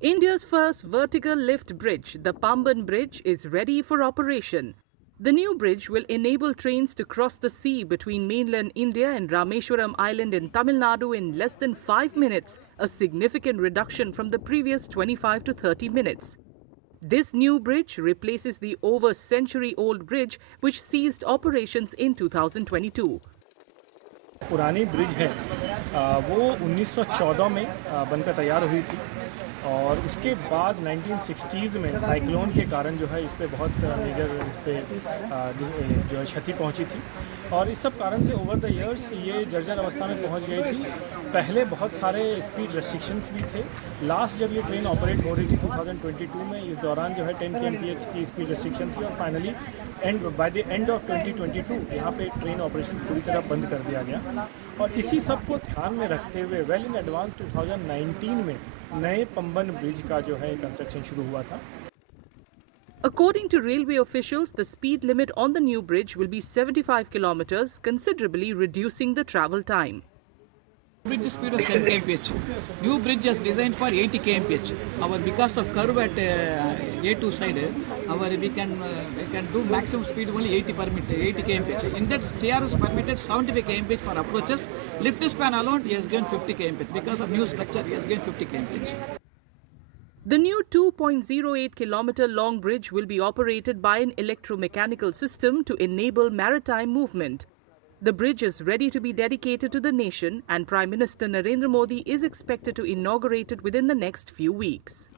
India's first vertical lift bridge, the Pamban Bridge, is ready for operation. The new bridge will enable trains to cross the sea between mainland India and Rameshwaram Island in Tamil Nadu in less than 5 minutes, a significant reduction from the previous 25 to 30 minutes. This new bridge replaces the over century-old bridge which ceased operations in 2022. पुरानी bridge है वो 1914 में बनकर तैयार हुई थी और उसके बाद 1960s में साइक्लोन के कारण जो है इस पर बहुत मेजर इस पर जो है क्षति पहुंची थी और इस सब कारण से ओवर द इयर्स ये जर्जर अवस्था में पहुंच गई थी। पहले बहुत सारे स्पीड रेस्ट्रिक्शंस भी थे। लास्ट जब ये ट्रेन ऑपरेट हो रही थी 2022 में, इस दौरान जो है 10 kmph की स्पीड रेस्ट्रिक्शन थी और finally by the end of 2022 यहाँ पे ट्रेन ऑपरेशन पूरी तरह बंद कर दिया गया और इसी सब को ध्यान में रखते हुए वेल इन एडवांस 2019 में नए पंबन ब्रिज का जो है कंस्ट्रक्शन शुरू हुआ था। According to railway officials, the speed limit on the new bridge will be 75 kilometers, considerably reducing the travel time. Bridge speed was 10 kmph. New bridge is designed for 80 kmph. Because of curve at A2 side, we can do maximum speed only 80 kmph. In that, CRS permitted 75 kmph for approaches. Lift span alone, he has given 50 kmph. Because of new structure, he has given 50 kmph. The new 2.08 kilometer long bridge will be operated by an electromechanical system to enable maritime movement. The bridge is ready to be dedicated to the nation and Prime Minister Narendra Modi is expected to inaugurate it within the next few weeks.